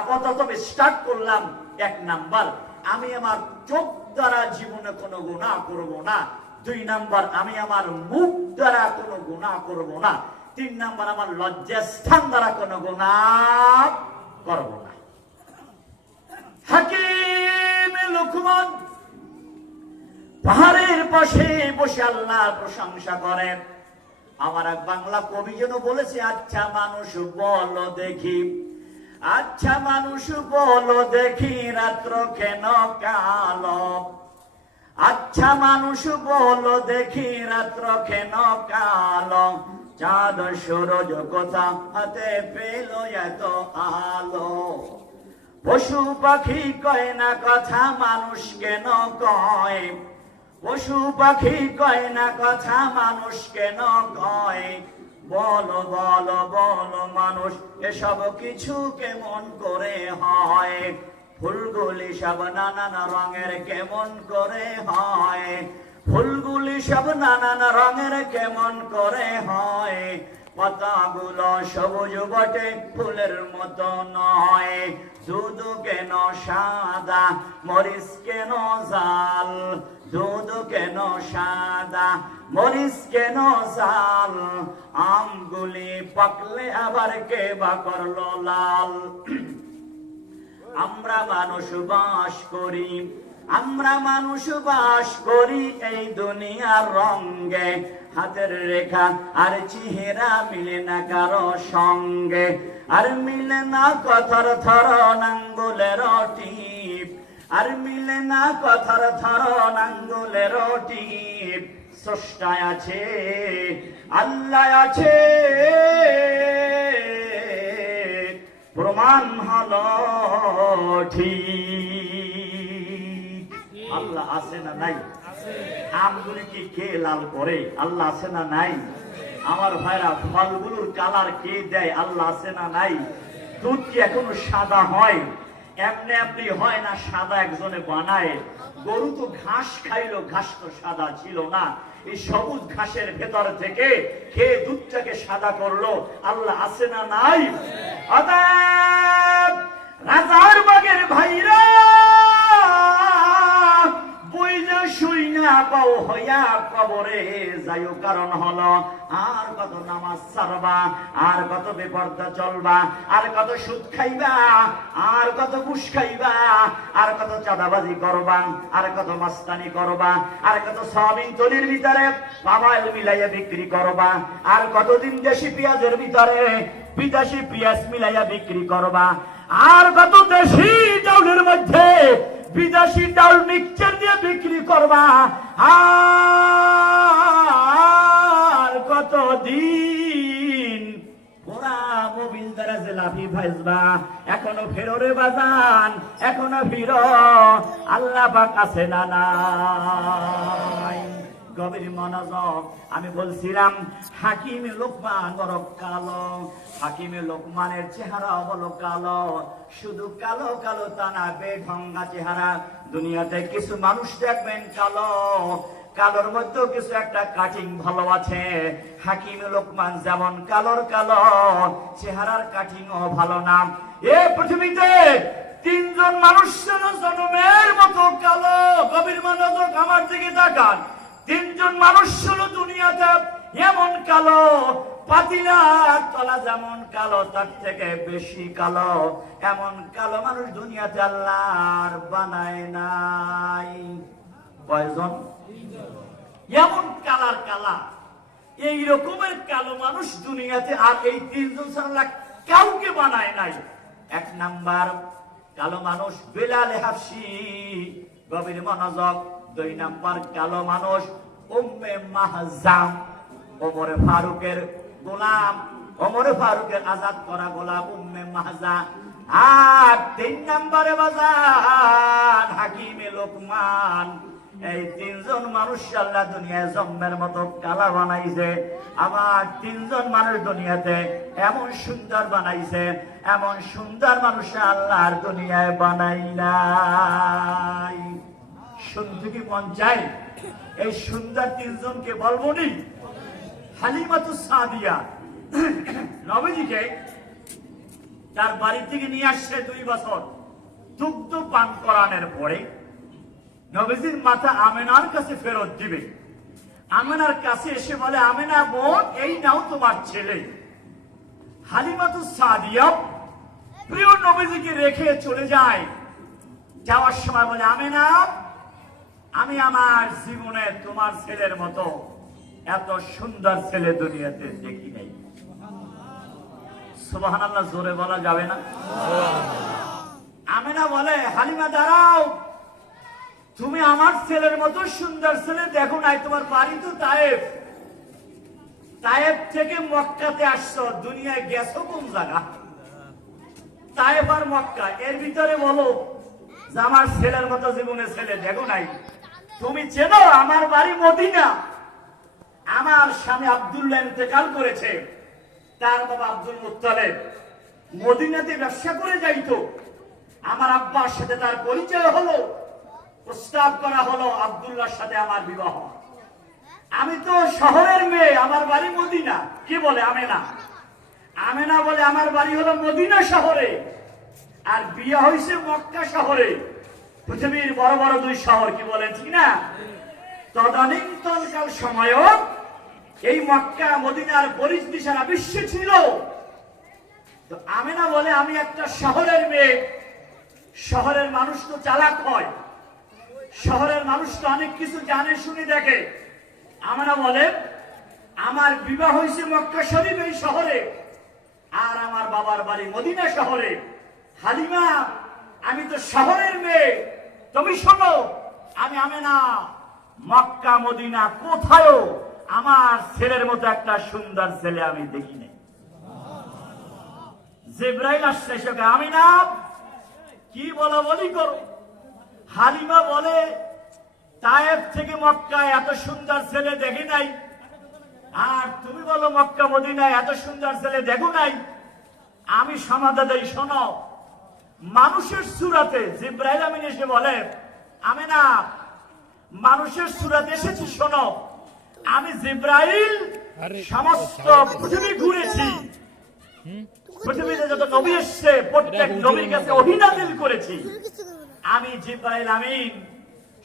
আপাতত স্টার্ট করলাম। 1 নাম্বার, আমি আমার চোখ দ্বারা জীবনে কোনো গুনাহ করব না। 2 নাম্বার, আমি আমার মুখ দ্বারা কোনো গুনাহ করব না। 3 নাম্বার, আমার লজ্জাস্থান দ্বারা কোনো গুনাহ করব না। হাকিম লুকমান পাহাড়ের পাশে বসে আল্লাহর প্রশংসা করেন। আমার এক বাংলা কবি যেন বলেছে, আচ্ছা মানুষ বলো দেখি, আচ্ছা মানুষ বলো দেখি, রাত্র কেন কালো? আচ্ছা মানুষ বলো দেখি, রাত্র কেন কালো? চাঁদ সূরজ কোথা হাতে পেল এত আলো? পশু পাখি কয় না কথা, মানুষ কেন কয়? পশু পাখি কয় না কথা, মানুষ কেন কয়? বলো বলো বলো মানুষ, এসব কিছু কেমন করে হয়? ফুলগুলি সব নানান রঙের কেমন করে হয়? ফুলগুলি সব নানান রঙের কেমন করে হয়? পাতাগুলো সবুজ বটে, ফুলের মতো নয়। দুধ কেন সাদা, মরিচ কেন জাল? দুধ কেন সাদা, মরিচ কেন জাল? আমগুলি পাকলে আবার কে বা করলো লাল? আমরা মানুষ বাস করি, আমরা মানুষ বাস করি এই দুনিয়ার রঙে। হাতের রেখা আর চেহারা মিলে না কারো সঙ্গে, আর মিলে না কথার ধরন আঙ্গুলের টিপ, আর মিলে না কথার ধরন আঙ্গুলের টিপ। স্রষ্টা আছে, আল্লাহ আছে, প্রমাণ হলো ঠিক। আল্লাহ আছে না নাই? আমগুলি কি কে লাল করে? আল্লাহ আছে না নাই? আমার ভাইরা, ফলগুলোর কালার কে দেয়? আল্লাহ আছে না নাই? দুধ কি এখনো সাদা হয়? এমনি এমনি হয় না, সাদা একজনে বানায়। গরু তো ঘাস খাইলো, ঘাস তো সাদা ছিল না। এই সবুজ ঘাসের ভেতর থেকে খেয়ে দুধটাকে সাদা করলো। আল্লাহ আছে না নাই? অতএব রাজার বাগের ভাইরা, বইনা শুইনা পাও হইয়া কবরে যাইও, কারণ হলো আর কত নামাজ ছাড়বা, আর কত বেপরদা চলবা, আর কত সুদ খাইবা, আর কত ঘুষ খাইবা, আর কত চাঁদাবাজি করবা, আর কত মাস্তানি করবা, আর কত সয়াবিন তলির ভিতরে পামাইল মিলাইয়া বিক্রি করবা, আর কতদিন দেশি পেঁয়াজের ভিতরে বিদেশি পেঁয়াজ মিলাইয়া বিক্রি করবা, আর কত দেশি চাউলের মধ্যে বিদেশি চাউল মিক্সচার দিয়ে বিক্রি করবা, আর কতদিন পুরা মোবিল দ্বারা জিলাপি ভাজবা। এখনো ফেরো রে বাজান, এখনো ফিরো। আল্লাহ পাক আছে না নাই? গভীর মনোযোগ। আমি বলছিলাম হাকিমে লোকমান বড় কালো। হাকিমে লোকমানের চেহারা বলো কালো। শুধু কালো কালো তা না, বেঢঙ্গা চেহারা। দুনিয়াতে কিছু মানুষ দেখবেন কালো, কালোর মধ্যেও কিছু একটা কাটিং ভালো আছে। হাকিমে লোকমান যেমন কালোর কালো, চেহারার কাটিংও ভালো না। এ পৃথিবীতে 3 জন মানুষ জন্মের মতো কালো। গভীর মনোযোগ, আমার দিকে তাকান। 3 জন মানুষ হলো দুনিয়াতে এমন কালো, পাতিলার তলা যেমন কালো তার থেকে বেশি কালো। এমন কালো মানুষ দুনিয়াতে আল্লাহ বানায় নাই। কয়জন? এমন কালার কালা, এই রকমের কালো মানুষ দুনিয়াতে আর এই 3 জন ছাড়া কাউকে বানায় নাই। 1 নাম্বার কালো মানুষ বেলাল হাফসি। গভীর মনোযোগ। 2 নাম্বার কালো মানুষ উম্মে মাহজাম, ওমরে ফারুকের গোলাম, ওমরে ফারুকের আজাদ করা গোলাম উম্মে মাহজা। আর 3 নম্বরে বাজান হাকিমে লোকমান। এই 3 জন মানুষ আল্লাহ দুনিয়ায় জন্মের মতো কালা বানাইছে। আবার 3 জন মানুষ দুনিয়াতে এমন সুন্দর বানাইছে, এমন সুন্দর মানুষ আল্লাহর দুনিয়ায় বানাই নাই। শুনতে কি মন চাই? এই সুন্দর 3 জনকে বলবো নি? হালিমাতুস সাদিয়া নবীজিকে তার বাড়ি থেকে নিয়ে আসছে 2 বছর দুগ্ধ পান করানোর পরে নবীজির মাথা আমেনার কাছে ফেরত দিবে। আমেনার কাছে এসে বলে, আমেনা বোন, এই নাও তোমার ছেলে। হালিমাতুস সাদিয়া প্রিয় নবীজিকে রেখে চলে যায়। যাওয়ার সময় বলে, আমেনা, আমি আমার জীবনে তোমার ছেলের মতো এত সুন্দর ছেলে দুনিয়াতে দেখি নাই। সুবহানাল্লাহ জোরে বলা যাবে না? আমেনা বলে, হালিমা দাঁড়াও, তুমি আমার ছেলের মতো সুন্দর ছেলে দেখো নাই। তোমার বাড়ি তো তায়েফ, তায়েফ থেকে মক্কাতে আসছো, দুনিয়ায় গেছো কোন জায়গা? তায়েফ আর মক্কা, এর ভিতরে বলো যে আমার ছেলের মতো জীবনে ছেলে দেখো নাই। তুমি চেনো আমার বাড়ি মদিনা। আমার স্বামী আব্দুল্লাহ ইন্তেকাল করেছে, তার বাবা আব্দুল মুত্তালিব মদিনাতে ব্যবসা করে যাইতো। আমার আব্বার সাথে তার পরিচয় হলো, প্রস্তাব করা হলো আব্দুল্লাহর সাথে আমার বিবাহ। আমি তো শহরের মেয়ে, আমার বাড়ি মদিনা। কি বলে আমেনা? আমেনা বলে, আমার বাড়ি হলো মদিনা শহরে, আর বিয়ে হয়েছে মক্কা শহরে। পৃথিবীর বড় বড় 2 শহর, কি বলেন ঠিক না? তদানীন্তনকাল সময়ও এই মক্কা মদিনার পরিচিতি সারা বিশ্বে ছিল। তো আমেনা বলে, আমি একটা শহরের মেয়ে, শহরের মানুষ তো চালাক হয়, শহরের মানুষ তো অনেক কিছু জানে শুনে দেখে। আমেনা বলে, আমার বিবাহ হয়েছে মক্কা শরীফ এই শহরে, আর আমার বাবার বাড়ি মদিনা শহরে। হালিমা, আমি তো শহরের মেয়ে, তুমি শোনো, আমি আমেনা মক্কা মদিনা কোথায়ও আমার ছেলের মতো একটা সুন্দর ছেলে আমি দেখি নাই। জিবরাইল আসছে, আমিনা কি বলা বলি করো। হালিমা বলে, তায়েফ থেকে মক্কায় এত সুন্দর ছেলে দেখি নাই, আর তুমি বলো মক্কা মদিনায় এত সুন্দর ছেলে দেখো নাই। আমি সমাধান দেই, শোনো, মানুষের সুরাতে জিবরাইল আমিন এসে বলে, আমেনা মানুষের সুরাতে এসেছি, শোনো, আমি জিবরাইল সমস্ত পৃথিবী ঘুরেছি, পৃথিবীতে যত নবী এসছে প্রত্যেক নবীর কাছে ওহী নাযিল করেছি। আমি জিবরাইল আমিন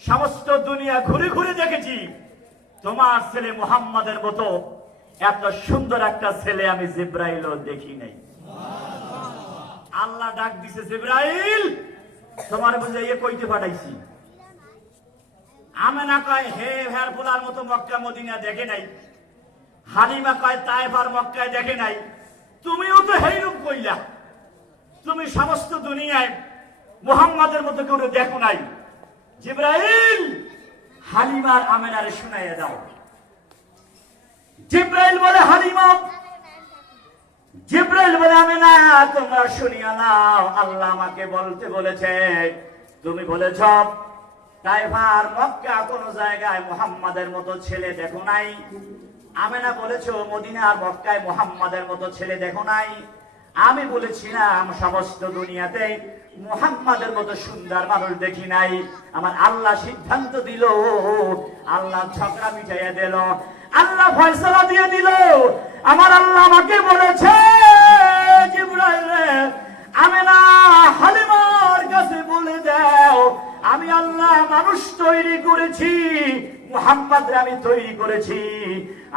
সমস্ত দুনিয়া ঘুরে ঘুরে দেখেছি, তোমার ছেলে মুহাম্মাদের মতো এত সুন্দর একটা ছেলে আমি জিবরাইলও দেখি নাই। আল্লাহ ডাক দিছে, জিবরাইল তোমার বুঝাইয়ে কইতে পাঠাইছি। আমেনা কয়, হে ভের পোলার মতো মক্কা মদিনা দেখে নাই। হালিমা কয়, তায়েফ আর মক্কায় দেখে নাই। তুমিও তো হেইরূপ কইলা, তুমি সমস্ত দুনিয়ায় মুহাম্মাদের মতো কেউ দেখো নাই। জিবরাইল হালিমার আমেনারে শুনাইয়া দাও। জিবরাইল বলে, হালিমা, জিবরাইল বলে, আমেনা তোমরা শুনিয়া নাও, আল্লাহ আমাকে বলতে বলেছে, তুমি বলেছ তায়েফ আর মক্কা কোন জায়গায় মুহাম্মাদের মতো ছেলে দেখো নাই। আমেনা বলেছো মদিনা আর মক্কায় মুহাম্মাদের মতো ছেলে দেখো নাই। আমি বলেছিলাম সমস্ত দুনিয়াতে মুহাম্মাদের মতো সুন্দর মানুষ দেখি নাই। আমার আল্লাহ সিদ্ধান্ত দিল, আল্লাহ ঝগড়া মিটাইয়া দিল, আল্লাহ ফয়সালা দিয়ে দিল। আমার আল্লাহ আমাকে বলেছে, জিবরাইল আমেনা হালিমার কাছে বলে দাও, আমি আল্লাহ মানুষ তৈরি করেছি, মুহাম্মাদরে আমি তৈরি করেছি।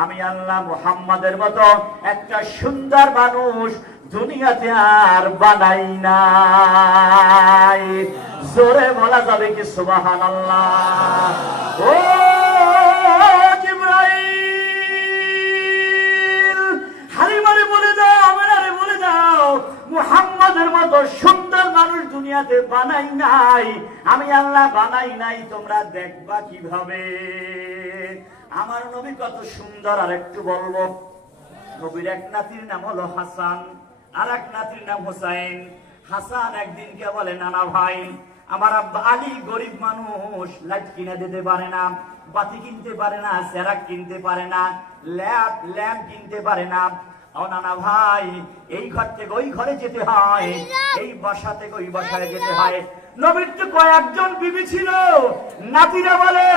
আমি আল্লাহ মুহাম্মাদের মতো একটা সুন্দর মানুষ দুনিয়াতে আর বানাই নাই। জোরে বলা যাবে কি সুবহানাল্লাহ? ও জিবরাইল, হালিমারে বলে দাও, আমেনারে বলে দাও, মুহাম্মাদের মতো সুন্দর মানুষ দুনিয়াতে বানাই নাই, আমি আল্লাহ বানাই নাই। তোমরা দেখবা কিভাবে? আমার নবী কত সুন্দর আর একটু বলবো। নবীর এক নাতির নাম হলো হাসান, আর এক নাতির নাম হোসাইন। হাসান একদিনকে বলে, নানা ভাই, আমার আব্বা আলী গরিব মানুষ, লাইট কিনে দিতে পারে না, বাতি কিনতে পারে না, চেরাক কিনতে পারে না, ল্যাম্প কিনতে পারে না। ও নানা ভাই, এই ঘর থেকে ওই ঘরে যেতে হয়, এই বাসা থেকে ওই বাসায় যেতে হয়। নবীর তো কয়েকজন বিবি ছিল। নাতিরা বলে,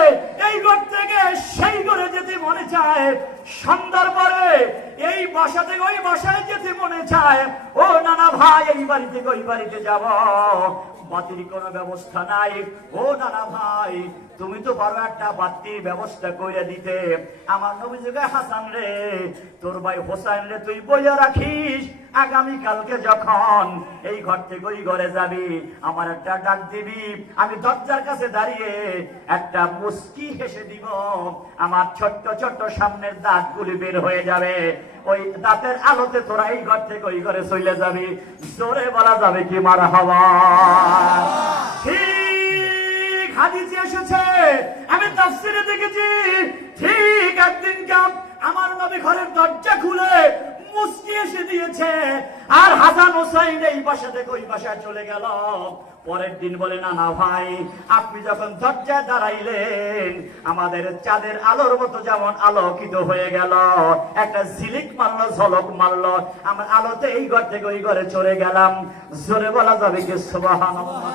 এই ঘর থেকে সেই ঘরে যেতে মনে চায়, সন্ধ্যার পরে এই বাসা থেকে ওই বাসায় যেতে মনে চায়, ও নানা ভাই এই বাড়ি থেকে ওই বাড়িতে যাব, বাতির কোনো ব্যবস্থা নাই। ও নানা ভাই তুমি তো বড় একটা বাতির ব্যবস্থা করে দিতে। আমার নবী যুগে হাসান রে, তোর ভাই হোসেন রে তুই বইয়া রাখিস, আগামী কালকে যখন এই ঘর থেকে ওই ঘরে যাবি আমার একটা ডাক দিবি, আমি দরজার কাছে দাঁড়িয়ে একটা মুস্কি হেসে দিব, আমার ছোট্ট ছোট্ট সামনের দাঁতগুলি বের হয়ে যাবে, ওই দাঁতের আলোতে তোরা এই ঘর থেকে ওই ঘরে চলে যাবি। জোরে বলা যাবে কি মারহাবা? ঠিক হাদিসে এসেছে, আমি তাফসীরে দেখেছি, ঠিক একদিন আমার নবী ঘরের দরজা খুলে মুস্কি এসে দিয়েছে, আর হাসান হোসেন এই বাসা থেকে ওই বাসায় চলে গেল। পরের দিন বলে নানা ভাই আপনি যখন দরজায় দাঁড়াইলেন আমাদের চাঁদের আলোর মতো যেমন আলোকিত হয়ে গেল, একটা ঝিলিক মারলো, ঝলক মারলো, আমার আলোতে এই ঘর থেকে ওই ঘরে চলে গেলাম। জোরে বলা যাবে কি সুবহানাল্লাহ?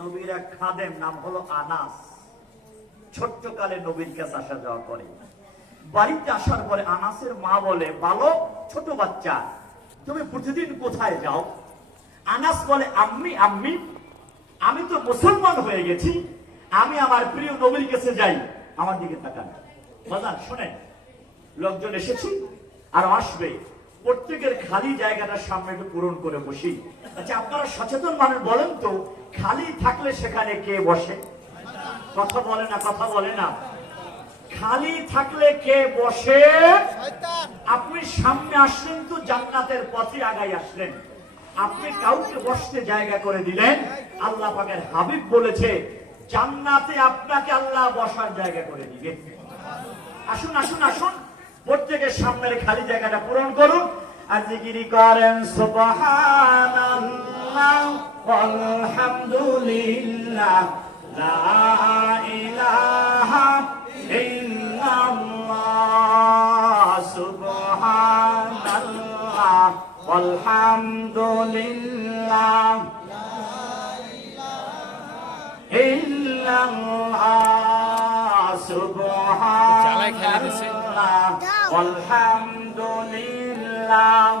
নবীর এক খাদেম নাম হলো আনাস, ছোট্ট কালে নবীর কাছে আসা যাওয়া করে। বাড়িতে আসার পরে আনাসের মা বলে, বালক ছোট বাচ্চা তুমি প্রতিদিন কোথায় যাও? আনাস বলে, আম্মি আম্মি আমি তো মুসলমান হয়ে গেছি, আমি আমার প্রিয় নবীর কাছে যাই। আমার দিকে তাকান বাজান, শোনেন লোকজন এসেছি আর আসবে, প্রত্যেকের খালি জায়গাটার সামনে একটু পূরণ করে বসি। আচ্ছা আপনারা সচেতন মানুষ বলেন তো, খালি থাকলে সেখানে কে বসে? কথা বলে না, কথা বলে না। খালি থাকলে কে বসে? আপনি সামনে আসলেন তো জান্নাতের পথে আগাই আসলেন, আপনি কাউকে বসতে জায়গা করে দিলেন। আল্লাহ পাকের হাবিব বলেছে জান্নাতে আপনাকে আল্লাহ বসার জায়গা করে দিবে। আসুন আসুন আসুন, প্রত্যেকের সামনের খালি জায়গাটা পূরণ করুন আর জিকিরি করেন সুবহানাল্লাহ আলহামদুলিল্লাহ লা ইলাহা ইল্লাল্লাহ সুবহানাল্লাহ আলহামদুলিল্লাহ ইল্লাল্লাহ সুবহানাল্লাহ আলহামদুলিল্লাহ